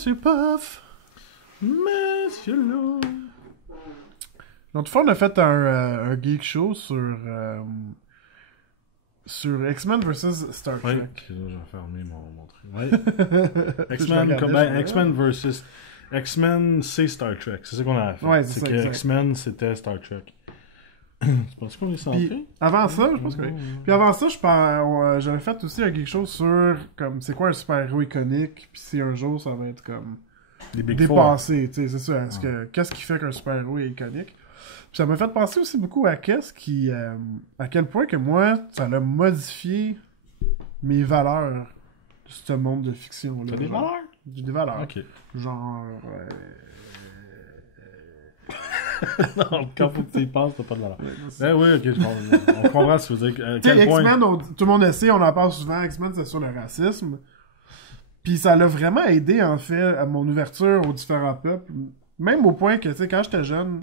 Monsieur Puff. Monsieur Lourd. Donc, on a fait un geek show sur X-Men vs Star Trek. Ouais, j'ai fermé mon truc. Ouais. X-Men vs. X-Men, c'est Star Trek. C'est ça qu'on a fait. Ouais, c'est ça, que exact. X-Men, c'était Star Trek. Tu penses qu'on est centré? Puis, avant ça, je pense que oui. Puis avant ça, j'avais fait aussi un geek show sur comme c'est quoi un super-héros iconique, puis si un jour ça va être comme Les Big dépassé, tu sais, c'est ça. Qu'est-ce qui fait qu'un super-héros est iconique? Puis ça m'a fait penser aussi beaucoup à à quel point que moi, ça a modifié mes valeurs de ce monde de fiction-là. T'as des valeurs? J'ai des valeurs. Ok. Genre... Non, quand faut que tu y penses, t'as pas de valeur. Ben oui, ok, on comprend ce que tu veux dire. Tu sais, Quel point... X-Men, tout le monde le sait, on en parle souvent, X-Men, c'est sur le racisme. Puis ça l'a vraiment aidé, en fait, à mon ouverture aux différents peuples. Même au point que, tu sais, quand j'étais jeune,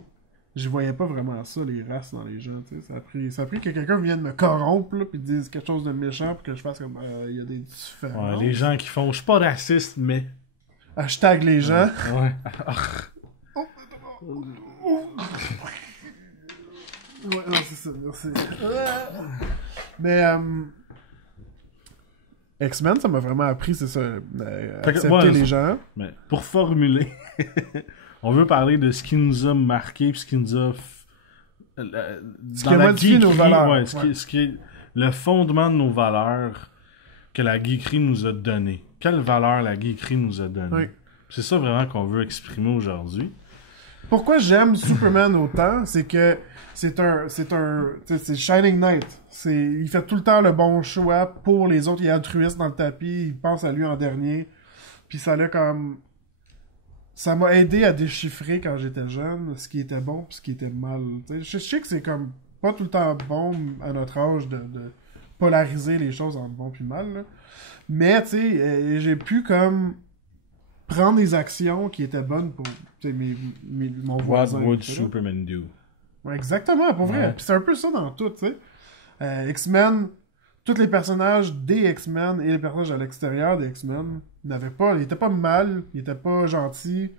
je voyais pas vraiment ça, les races dans les gens, tu sais. Ça a pris que quelqu'un vienne me corrompre, là, puis dise quelque chose de méchant, pour que je fasse comme, il y a des différences. Ouais, les gens qui font, je suis pas raciste, mais... Hashtag les gens. Ouais. Ouais, non, c'est ça, merci. Mais, X-Men, ça m'a vraiment appris, c'est ça, accepter les gens. Mais pour formuler, on veut parler de ce qui nous a marqué, puis ce qui nous a... Ce qui a modifié nos valeurs. Ouais, ce qui est le fondement de nos valeurs que la geekerie nous a donné. Quelle valeur la geekerie nous a donné. Oui. C'est ça vraiment qu'on veut exprimer aujourd'hui. Pourquoi j'aime Superman autant, c'est que c'est Shining Knight. Il fait tout le temps le bon choix pour les autres. Il est altruiste dans le tapis, il pense à lui en dernier. Puis ça m'a aidé à déchiffrer quand j'étais jeune ce qui était bon et ce qui était mal. Je sais que c'est comme pas tout le temps bon à notre âge de polariser les choses entre bon et mal. Là. Mais tu sais, j'ai pu comme prendre des actions qui étaient bonnes pour mon voisin. What would Superman do? Ouais, exactement, pour vrai. Ouais. Puis c'est un peu ça dans tout, tu sais. X-Men, tous les personnages des X-Men et les personnages à l'extérieur des X-Men ils étaient pas mal, ils étaient pas gentils.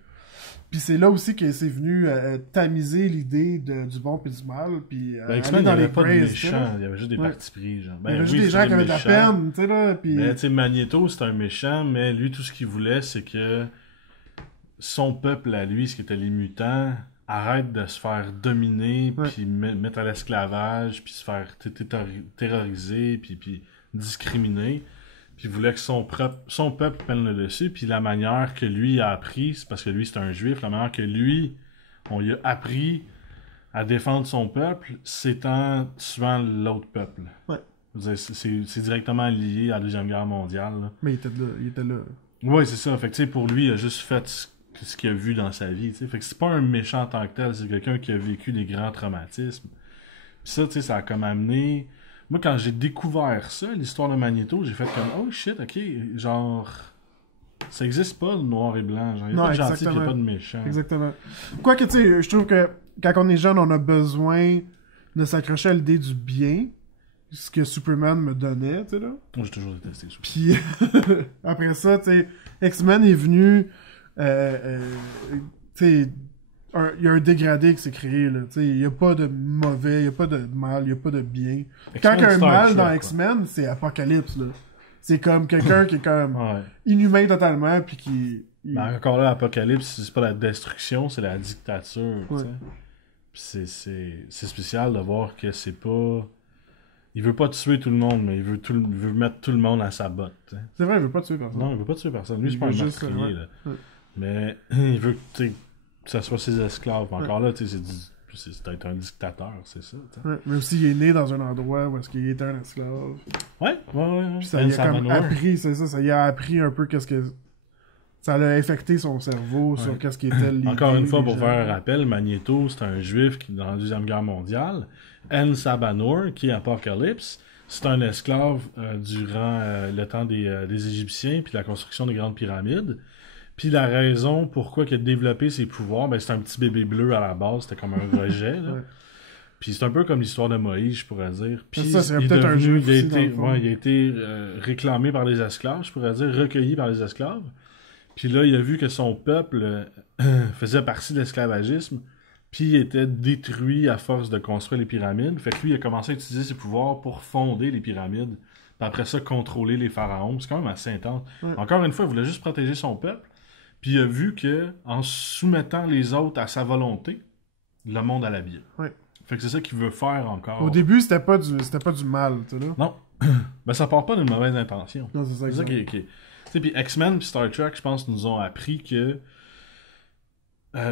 Puis c'est là aussi que c'est venu tamiser l'idée du bon et du mal. Puis X-Men, il n'y avait pas de méchants, il y avait juste des partis pris. Genre. Il y avait juste des gens qui avaient de la peine, tu sais, là. Puis... Mais tu sais, Magneto, c'est un méchant, mais lui, tout ce qu'il voulait, c'est que son peuple à lui, ce qui était les mutants, arrête de se faire dominer, puis mettre à l'esclavage, puis se faire terroriser, puis discriminer. Puis il voulait que son peuple prenne le dessus, puis la manière que lui a appris, c'est parce que lui c'est un juif, la manière que lui, on lui a appris à défendre son peuple, c'est en tuant l'autre peuple. Ouais. C'est directement lié à la Deuxième Guerre mondiale. Là. Mais il était là. Ouais, c'est ça. Fait que tu sais, pour lui, il a juste fait ce qu'il a vu dans sa vie. T'sais. Fait que c'est pas un méchant en tant que tel, c'est quelqu'un qui a vécu des grands traumatismes. Puis ça, tu sais, ça a comme amené... Moi, quand j'ai découvert ça, l'histoire de Magneto, j'ai fait comme « Oh shit, ok, genre... Ça existe pas, le noir et blanc. Genre, il n'y a pas de gentil, il n'y a pas de méchant. » Exactement. Quoique, tu sais, je trouve que quand on est jeune, on a besoin de s'accrocher à l'idée du bien, ce que Superman me donnait, tu sais, là. Moi, j'ai toujours détesté Superman. Puis, après ça, tu sais, X-Men est venu... tu sais... Il y a un dégradé qui s'est créé, là. Il n'y a pas de mauvais, il n'y a pas de mal, il n'y a pas de bien. Quand il y a un mal dans X-Men, c'est Apocalypse, là. C'est comme quelqu'un qui est comme inhumain totalement, puis qui... Mais encore là, Apocalypse, c'est pas la destruction, c'est la dictature, ouais. Puis c'est spécial de voir que c'est pas... Il veut pas tuer tout le monde, mais il veut mettre tout le monde à sa botte. T'sais. C'est vrai, il veut pas tuer personne. Non, il veut pas tuer personne. Lui, c'est pas un meurtrier, là. Ouais. Mais il veut que ça soit ses esclaves. Encore là, c'est être un dictateur, c'est ça. Ouais, mais aussi, il est né dans un endroit où est-ce qu'il était un esclave. Ouais. Puis ça lui a comme appris, c'est ça, ça lui a appris un peu qu'est-ce que... Ça l'a affecté son cerveau sur qu'est-ce qui était l'idée. Encore une fois, pour faire un rappel, Magneto, c'est un juif qui, dans la Deuxième Guerre mondiale. En Sabanur, qui est Apocalypse, c'est un esclave durant le temps des Égyptiens puis la construction des grandes pyramides. Puis la raison pourquoi il a développé ses pouvoirs, ben c'est un petit bébé bleu à la base, c'était comme un rejet. Là. Puis c'est un peu comme l'histoire de Moïse, je pourrais dire. Puis ça serait peut-être un jeu il a été réclamé par les esclaves, je pourrais dire, recueilli par les esclaves. Puis là, il a vu que son peuple faisait partie de l'esclavagisme, puis était détruit à force de construire les pyramides. Fait que lui, il a commencé à utiliser ses pouvoirs pour fonder les pyramides, puis après ça, contrôler les pharaons. C'est quand même assez intense. Encore une fois, il voulait juste protéger son peuple, puis il a vu que en soumettant les autres à sa volonté, le monde allait bien. Fait que c'est ça qu'il veut faire encore. Au début, c'était pas du mal, tu sais, là. Non. Ben, ça part pas d'une mauvaise intention. Non, c'est ça, c'est ça qui est... Tu sais, puis X-Men puis Star Trek, je pense, nous ont appris que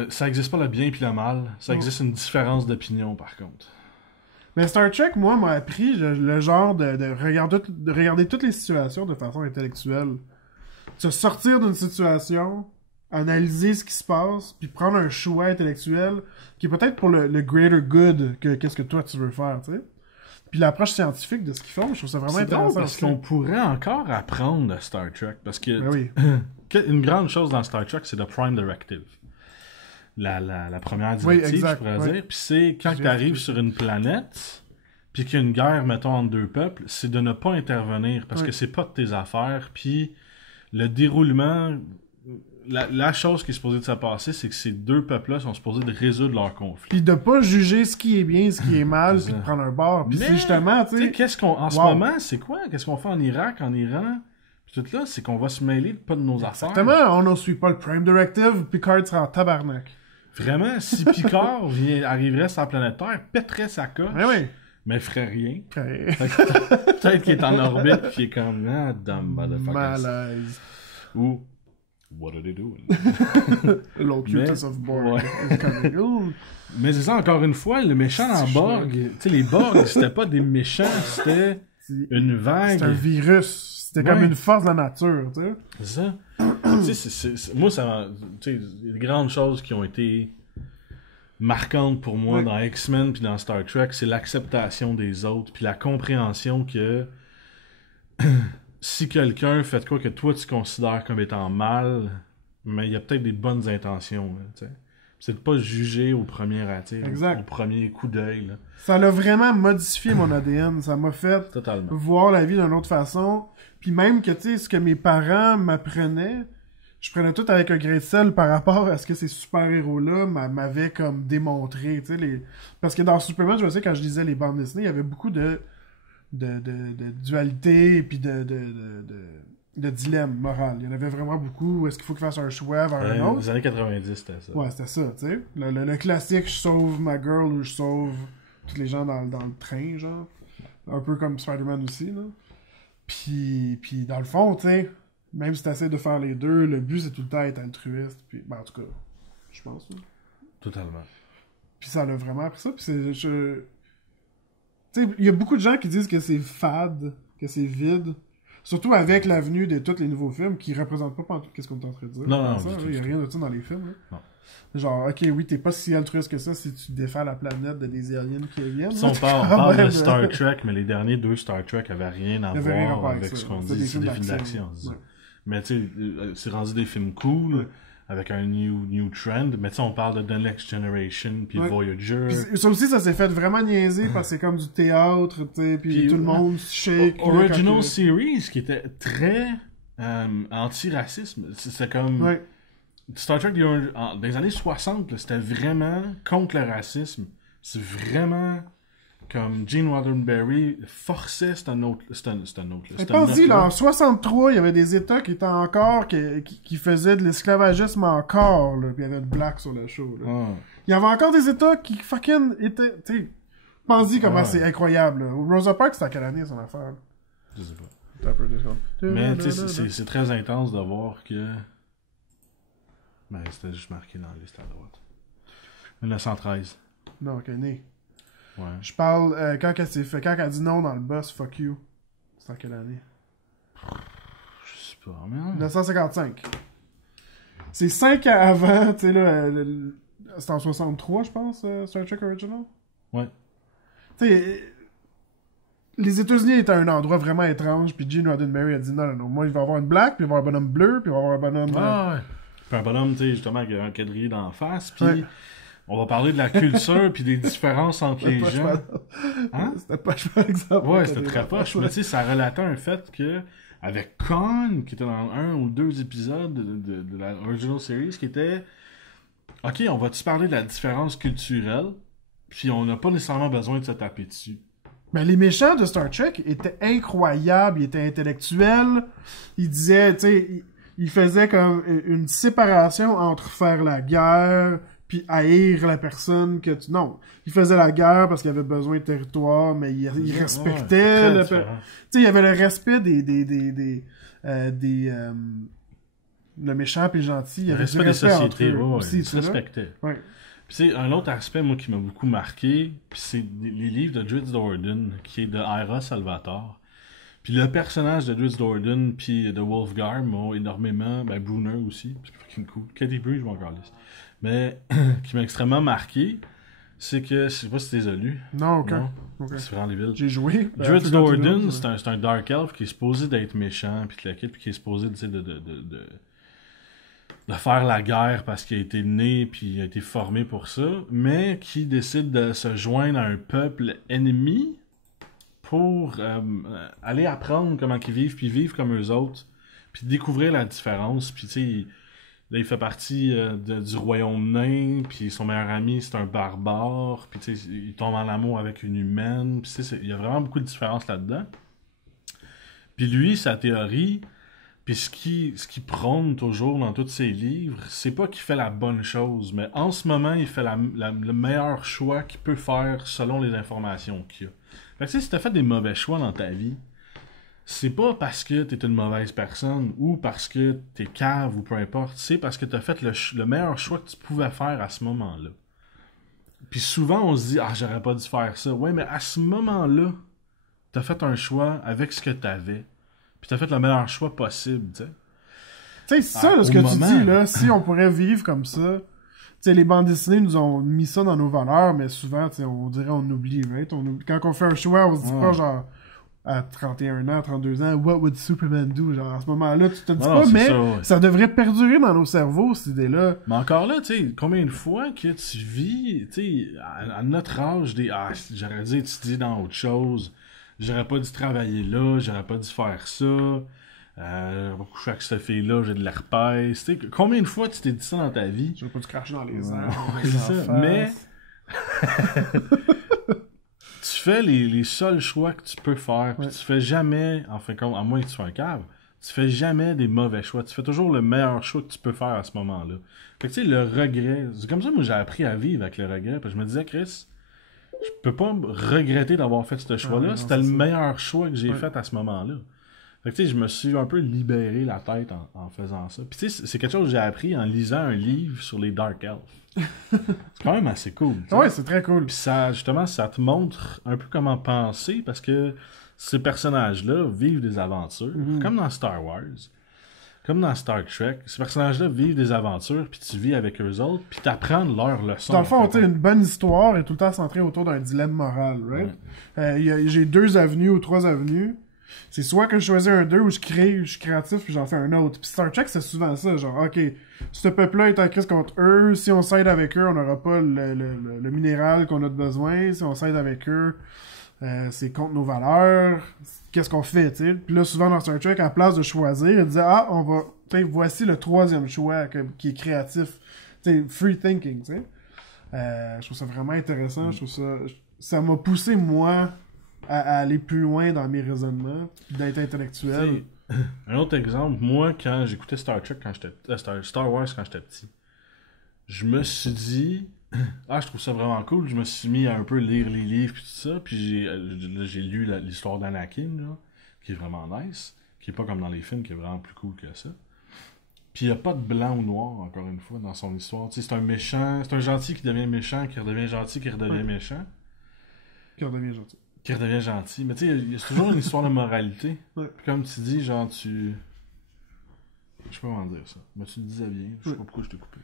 ça existe pas le bien puis le mal. Ça existe une différence d'opinion, par contre. Mais Star Trek, moi, m'a appris le genre de regarder toutes les situations de façon intellectuelle. Se sortir d'une situation, analyser ce qui se passe, puis prendre un choix intellectuel qui est peut-être pour le greater good que qu'est-ce que toi tu veux faire, tu sais. Puis l'approche scientifique de ce qu'ils font, je trouve ça vraiment intéressant. Drôle parce qu'on pourrait encore apprendre de Star Trek, parce que une grande chose dans Star Trek, c'est le Prime Directive. La première directive, je pourrais dire. Puis c'est quand tu arrives sur une planète, puis qu'il y a une guerre, mettons, entre deux peuples, c'est de ne pas intervenir, parce que c'est pas de tes affaires, puis le déroulement... La chose qui est supposée de se passer, c'est que ces deux peuples-là sont supposés de résoudre leur conflit. Puis de pas juger ce qui est bien, ce qui est mal, puis de prendre un bord. Puis c'est justement, tu sais... qu'est-ce qu'on... En ce moment, c'est quoi? Qu'est-ce qu'on fait en Irak, en Iran? Puis tout là, c'est qu'on va se mêler de pas de nos affaires. Exactement, on ne suit pas le Prime Directive, Picard sera en tabarnak. Vraiment, si Picard arriverait sur la planète Terre, pèterait sa coche, mais ferait rien. Peut-être qu'il est en orbite, puis il est comme, ah, dumb motherfucker. Malaise. Ou... What are they doing? Locutus of Borg. Mais c'est ça, encore une fois, le méchant en Borg, tu sais, les Borg, c'était pas des méchants, c'était une vague. C'était un virus. C'était comme une force de la nature, tu sais. C'est ça. Tu sais, moi, ça tu sais, les grandes choses qui ont été marquantes pour moi dans X-Men puis dans Star Trek, c'est l'acceptation des autres, puis la compréhension que si quelqu'un fait quoi que toi tu considères comme étant mal, mais il y a peut-être des bonnes intentions, tu sais. C'est de pas juger au premier au premier coup d'œil. Là. Ça l'a vraiment modifié mon ADN. Ça m'a fait voir la vie d'une autre façon. Puis même que, tu sais, ce que mes parents m'apprenaient, je prenais tout avec un grain de sel par rapport à ce que ces super-héros-là m'avaient comme démontré, tu sais. Parce que dans Superman, je sais, quand je lisais les bandes dessinées, il y avait beaucoup de dualité et puis de dilemme moral. Il y en avait vraiment beaucoup. Est-ce qu'il faut qu'il fasse un choix vers un autre? Les années 90, c'était ça. Ouais, c'était ça, tu sais. Le classique, je sauve ma girl ou je sauve tous les gens dans le train, genre. Un peu comme Spider-Man aussi, là. Puis dans le fond, tu sais, même si t'essaies de faire les deux, le but, c'est tout le temps être altruiste. Puis, ben, en tout cas, je pense, là. Totalement. Puis ça l'a vraiment appris ça. Puis tu sais, il y a beaucoup de gens qui disent que c'est fade, que c'est vide. Surtout avec l'avenue de tous les nouveaux films qui représentent pas qu'est-ce qu'on est en train de dire. Non, il n'y a rien de ça dans les films. Là. Non. Genre, ok, oui, t'es pas si altruiste que ça si tu défais la planète de des aliens qui viennent. Si on parle de Star Trek, mais les derniers deux Star Trek avaient rien à voir avec ce qu'on dit. C'est des films d'action. Mais tu sais, c'est rendu des films cool. Avec un new trend, mais tu sais, on parle de The Next Generation, puis Voyager. Pis ça aussi, ça s'est fait vraiment niaiser, parce que c'est comme du théâtre, tu sais, puis tout le monde shake. Original Series, qui était très anti-racisme. C'était comme... Star Trek, dans les années 60, là, c'était vraiment contre le racisme. C'est vraiment... Comme Gene Roddenberry forçait, c'est un autre. Mais pense-y, là, en 63, il y avait des États qui étaient encore, qui faisaient de l'esclavagisme encore, là, puis il y avait une blague sur le show, là. Il y avait encore des États qui fucking étaient, tu sais, pense-y comment c'est incroyable, là. Rosa Parks, c'était à quelle année, son affaire? Je sais pas. Mais, tu sais, c'est très intense de voir que... Ben, c'était juste marqué dans la liste à droite. 1913. Non, qu'elle est née. Ouais. Je parle, quand elle dit non dans le boss, fuck you. C'est en quelle année? Je sais pas, mais... 1955. C'est 5 ans avant, tu sais, là, c'est en 63, je pense, Star Trek Original? Ouais. Tu sais, les États-Unis étaient un endroit vraiment étrange, puis Gene Roddenberry a dit non, moi, il va y avoir une black, puis il va y avoir un bonhomme bleu, puis il va y avoir un bonhomme... ouais. Puis un bonhomme, tu sais, justement, avec un quadrillé d'en face, puis... On va parler de la culture puis des différences entre les gens. Hein? C'était pas par exemple. Ouais, c'était très poche. Mais tu sais, ça relatait un fait que avec Khan, qui était dans un ou deux épisodes de la original series, qui était OK, on va-tu parler de la différence culturelle, puis on n'a pas nécessairement besoin de se taper dessus. Mais les méchants de Star Trek étaient incroyables, ils étaient intellectuels, ils disaient, tu sais, ils faisaient comme une séparation entre faire la guerre puis haïr la personne que tu... Non, ils faisaient la guerre parce qu'ils avaient besoin de territoire, mais ils respectaient... Tu sais, il y avait le respect le méchant puis le gentil. Il y avait respect des sociétés, aussi, ils se respectaient. Ouais. Puis c'est un autre aspect, moi, qui m'a beaucoup marqué, puis c'est les livres de Drizzt Do'Urden, qui est de Ira Salvatore. Puis le personnage de Drizzt Do'Urden puis de Wolfgar m'ont énormément... Ben, Brunner aussi, c'est fucking cool. Katie Bree, je m'en calisse. Mais, qui m'a extrêmement marqué, c'est que... Je sais pas si t'es lu. Non, aucun. C'est vraiment débile. J'ai joué. Drizzt Do'Urden, c'est un Dark Elf qui est supposé d'être méchant, puis qui est supposé, tu sais, de faire la guerre parce qu'il a été né puis il a été formé pour ça, mais qui décide de se joindre à un peuple ennemi pour aller apprendre comment ils vivent, puis vivre comme eux autres, puis découvrir la différence. Puis tu sais, là il fait partie du royaume nain, puis son meilleur ami c'est un barbare, puis tu sais, il tombe en amour avec une humaine, puis tu sais, il y a vraiment beaucoup de différences là-dedans. Puis lui, sa théorie... Puis ce qui prône toujours dans tous ses livres, c'est pas qu'il fait la bonne chose, mais en ce moment, il fait le meilleur choix qu'il peut faire selon les informations qu'il a. Fait que tu sais, si t'as fait des mauvais choix dans ta vie, c'est pas parce que t'es une mauvaise personne ou parce que t'es cave ou peu importe, c'est parce que t'as fait le meilleur choix que tu pouvais faire à ce moment-là. Puis souvent, on se dit « Ah, j'aurais pas dû faire ça. » Ouais, mais à ce moment-là, t'as fait un choix avec ce que t'avais. Puis t'as fait le meilleur choix possible, tu sais. Tu sais, ça, là, ce que tu dis, là, si on pourrait vivre comme ça, tu sais, les bandes dessinées nous ont mis ça dans nos valeurs, mais souvent, tu sais, on dirait on oublie, right? Quand on fait un choix, on se dit pas, genre, à 31 ans, 32 ans, what would Superman do? Genre, à ce moment-là, tu te dis pas, mais ça devrait perdurer dans nos cerveaux, cette idée-là. Mais encore là, tu sais, combien de fois que tu vis, tu sais, à notre âge, j'aurais dû étudier dans autre chose. J'aurais pas dû travailler là, j'aurais pas dû faire ça. Je vais coucher avec cette fille-là, j'ai de l'herpès. Tu sais, combien de fois tu t'es dit ça dans ta vie? J'aurais pas dû cracher dans les airs. C'est ça. Mais tu fais les seuls choix que tu peux faire. Puis tu fais jamais, en fin de compte, à moins que tu sois un cave, tu fais jamais des mauvais choix. Tu fais toujours le meilleur choix que tu peux faire à ce moment-là. Fait que tu sais, le regret, c'est comme ça moi j'ai appris à vivre avec le regret. Puis je me disais, Chris, je peux pas regretter d'avoir fait ce choix-là. C'était le meilleur choix que j'ai fait à ce moment-là. Fait que tu sais, je me suis un peu libéré la tête en faisant ça. Puis tu sais, c'est quelque chose que j'ai appris en lisant un livre sur les Dark Elves. C'est quand même assez cool. T'sais. Ouais, c'est très cool. Puis ça, justement, ça te montre un peu comment penser parce que ces personnages-là vivent des aventures. Comme dans Star Wars. Comme dans Star Trek, ces personnages-là vivent des aventures, puis tu vis avec eux autres, puis t'apprends de leurs leçons. Dans le fond, tu sais, une bonne histoire est tout le temps centrée autour d'un dilemme moral, right? Ouais. J'ai 2 avenues ou 3 avenues. C'est soit que je choisis un 2 où je suis créatif, puis j'en fais un autre. Puis Star Trek, c'est souvent ça, genre, ok, ce peuple-là est en crise contre eux, si on s'aide avec eux, on n'aura pas le minéral qu'on a besoin, si on s'aide avec eux, c'est contre nos valeurs, qu'est-ce qu'on fait, tu sais. Puis là, souvent dans Star Trek, à la place de choisir, ils disaient, ah, on va, tu sais, voici le 3e choix qui est créatif, tu sais, free thinking, tu sais. Je trouve ça vraiment intéressant, je trouve ça m'a poussé, moi, à aller plus loin dans mes raisonnements, d'être intellectuel. T'sais, un autre exemple, moi, quand j'écoutais Star Trek, Star Wars quand j'étais petit, je me suis dit... Ah, je trouve ça vraiment cool. Je me suis mis à un peu lire les livres et tout ça. Puis j'ai lu l'histoire d'Anakin, là, qui est vraiment nice. Qui est pas comme dans les films, qui est vraiment plus cool que ça. Puis il n'y a pas de blanc ou noir, encore une fois, dans son histoire. Tu sais, c'est un méchant, c'est un gentil qui devient méchant, qui redevient gentil, qui redevient méchant. Qui redevient gentil. Qui redevient gentil. Mais tu sais, il y a toujours une histoire de moralité. Ouais. Puis comme tu dis, genre, je sais pas comment dire ça. Mais tu le disais bien. Je sais pas pourquoi je t'ai coupé.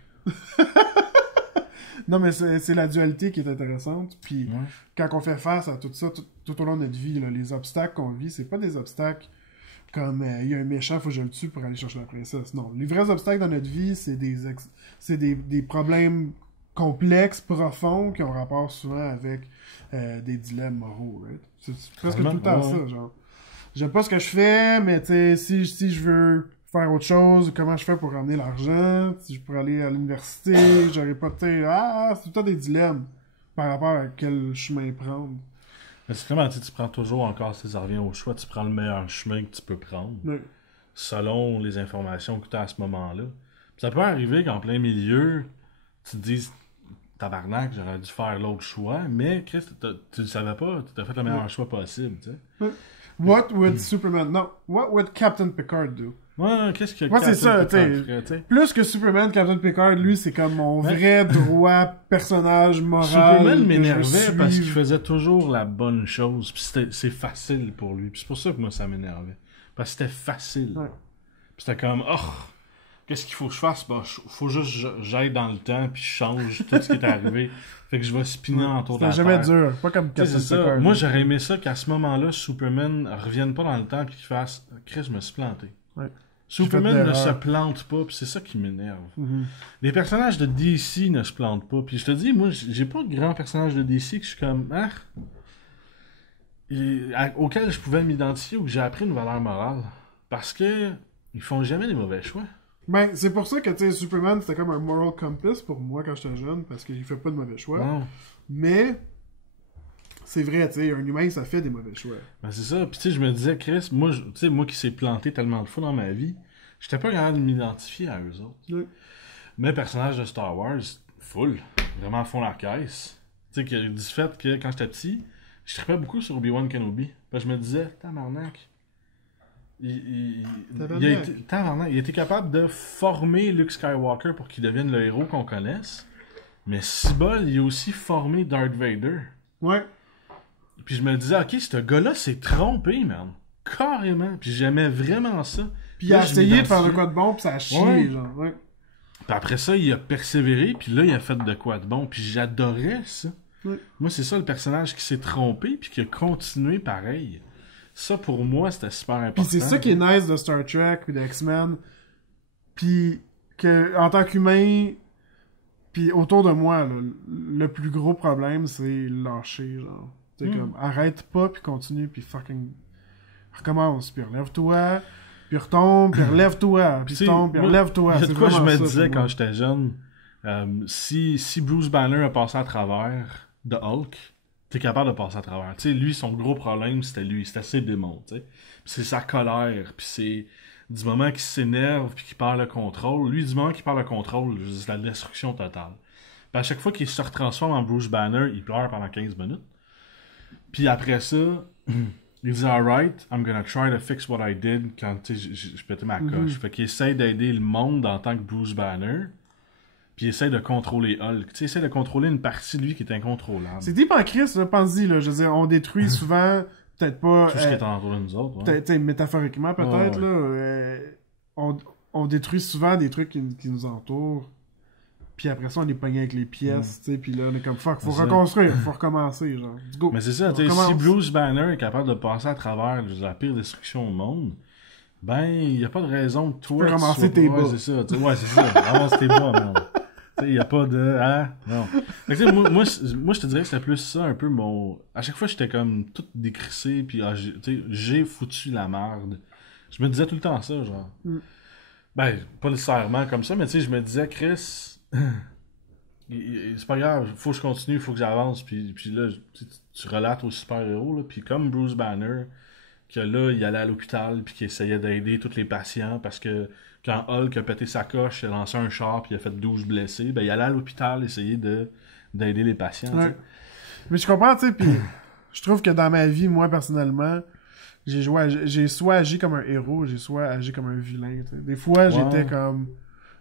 Non, mais c'est la dualité qui est intéressante. Puis quand on fait face à tout ça, tout au long de notre vie, là, les obstacles qu'on vit, c'est pas des obstacles comme il y a un méchant, faut que je le tue pour aller chercher la princesse. Non, les vrais obstacles dans notre vie, c'est des problèmes complexes, profonds, qui ont rapport souvent avec des dilemmes moraux. Right? C'est presque tout le temps ça, genre. j'aime pas ce que je fais, mais tu sais, si je veux faire autre chose, comment je fais pour ramener l'argent, si je pourrais aller à l'université, j'aurais pas, tu sais, c'est tout le temps des dilemmes par rapport à quel chemin prendre. Mais c'est comment, tu prends toujours encore, si ça revient au choix, tu prends le meilleur chemin que tu peux prendre, Ouais. selon les informations que tu as à ce moment-là. Puis ça peut arriver qu'en plein milieu, tu te dises, tabarnak, j'aurais dû faire l'autre choix, mais Chris, tu le savais pas, tu as fait le meilleur choix possible, tu sais. What would Superman... Non, what would Captain Picard do? Ouais, qu'est-ce que Moi, c'est ça, Captain tu Picard ferait, sais. Plus que Superman, Captain Picard, lui, c'est comme mon vrai droit personnage moral. Superman que je m'énervait veux parce qu'il suivre. faisait toujours la bonne chose, puis c'est facile pour lui. Puis c'est pour ça que moi, ça m'énervait. Parce que c'était facile. Ouais. Puis c'était comme, qu'est-ce qu'il faut que je fasse? Bah, faut juste que j'aille dans le temps, puis je change tout ce qui est arrivé. Fait que je vais spinner autour de la C'était Terre. jamais dur, pas comme Tu sais, Captain c'est ça. Picard. Moi, j'aurais aimé ça qu'à ce moment-là, Superman revienne pas dans le temps, puis qu'il fasse, Chris, je me suis planté. Ouais. Superman J'ai fait ne se d'erreur. plante pas, puis c'est ça qui m'énerve. Mhm. Les personnages de DC ne se plantent pas. Puis je te dis, moi, j'ai pas de grands personnages de DC que je suis comme, auxquels je pouvais m'identifier ou que j'ai appris une valeur morale. Parce que ils font jamais des mauvais choix. Ben, c'est pour ça que, tu sais, Superman, c'était comme un moral compass pour moi quand j'étais jeune, parce qu'il fait pas de mauvais choix. Non. Mais, c'est vrai, tu sais, un humain, ça fait des mauvais choix. Ben c'est ça. Puis tu sais, je me disais, Chris, moi, tu sais, moi qui s'est planté tellement de fois dans ma vie, j'étais pas capable de m'identifier à eux autres. Oui. Mais personnages de Star Wars, full. Vraiment font la caisse. Tu sais, du fait que quand j'étais petit, je trippais beaucoup sur Obi-Wan Kenobi. Parce que je me disais, tabarnak. Il a été capable de former Luke Skywalker pour qu'il devienne le héros qu'on connaisse. Mais si bol, il a aussi formé Darth Vader. Ouais. Puis je me disais, ok, ce gars-là s'est trompé, man. Carrément. Puis j'aimais vraiment ça. Puis il a Là, je essayé de faire de m'identifiais. quoi de bon, puis ça a chié, Ouais. genre, ouais. Puis après ça, il a persévéré, puis là, il a fait de quoi de bon. Puis j'adorais ça. Ouais. Moi, c'est ça le personnage qui s'est trompé, puis qui a continué pareil. Ça, pour moi, c'était super important. Puis c'est ça qui est nice de Star Trek ou de X-Men. Puis que en tant qu'humain, puis autour de moi, là, le plus gros problème, c'est lâcher, genre. C'est comme, arrête pas, puis continue, puis fucking recommence, puis relève-toi, puis retombe, puis relève-toi, puis Tu sais, tombe, puis moi, relève-toi. il y a C'est de quoi je vraiment me ça, disais pour quand moi. j'étais jeune, si Bruce Banner a passé à travers de Hulk, t'es capable de passer à travers. Tu sais, lui, son gros problème, c'était lui. C'était ses démons, tu sais. Puis c'est sa colère, puis c'est du moment qu'il s'énerve, puis qu'il perd le contrôle. Lui, du moment qu'il perd le contrôle, c'est la destruction totale. Puis à chaque fois qu'il se retransforme en Bruce Banner, il pleure pendant 15 minutes. Puis après ça, il dit alright, I'm gonna try to fix what I did quand je pétais ma coche. Fait qu'il essaie d'aider le monde en tant que Bruce Banner. Puis il essaie de contrôler Hulk. Tu sais, il essaie de contrôler une partie de lui qui est incontrôlable. C'est deep en Christ, là, pense-y, là. Je veux dire, on détruit souvent, peut-être pas. Tout ce qui est autour de nous autres. Ouais. Peut-être, tu sais, métaphoriquement, peut-être, Ouais, là. On détruit souvent des trucs qui nous entourent. Puis après ça, on est pogné avec les pièces, tu sais. Puis là, on est comme fuck, faut C'est ça. reconstruire, faut recommencer, genre. Let's go. Mais c'est ça, On tu sais, si recommence. Bruce Banner est capable de passer à travers la pire destruction au monde, ben, il n'y a pas de raison que toi. peux tu ramasser sois tes pas- bas. Ouais, c'est ça. Ouais, c'est ça. Ramasse tes bas, man. Tu sais, il n'y a pas de. Non. Fait que, tu sais, moi, je te dirais que c'était plus ça, un peu mon. À chaque fois, j'étais comme tout décrissé, puis tu sais, j'ai foutu la merde. Je me disais tout le temps ça, genre. Ben, pas nécessairement comme ça, mais tu sais, je me disais, Chris. C'est pas grave, faut que je continue, faut que j'avance, puis là, tu relates aux super-héros, là, puis comme Bruce Banner, que là, il allait à l'hôpital, puis qu'il essayait d'aider tous les patients, parce que quand Hulk a pété sa coche, il a lancé un char, puis il a fait 12 blessés, ben il allait à l'hôpital essayer d'aider les patients, tu sais. Ouais. Mais je comprends, tu sais, puis je trouve que dans ma vie, moi, personnellement, j'ai soit agi comme un héros, j'ai soit agi comme un vilain, tu sais. Des fois, j'étais comme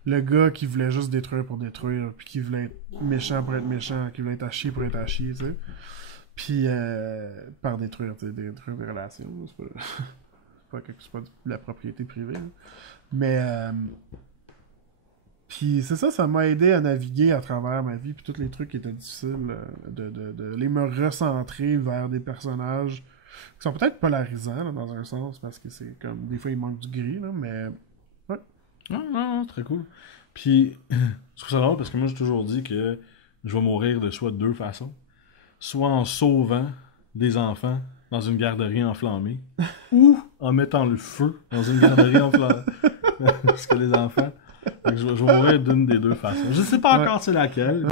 le gars qui voulait juste détruire pour détruire, puis qui voulait être méchant pour être méchant, qui voulait être à chier pour être à chier, tu sais. Puis, par détruire, tu sais, détruire des relations, c'est pas de la propriété privée, là. Mais, puis c'est ça, ça m'a aidé à naviguer à travers ma vie, puis tous les trucs qui étaient difficiles, de les me recentrer vers des personnages qui sont peut-être polarisants, là, dans un sens, parce que c'est comme, des fois, il manque du gris, là, mais... Non, très cool. Puis, je trouve ça drôle parce que moi, j'ai toujours dit que je vais mourir de soit deux façons. Soit en sauvant des enfants dans une garderie enflammée, ou en mettant le feu dans une garderie en fleurs. Parce que les enfants. Fait que je vais mourir d'une des deux façons. Je sais pas encore c'est laquelle.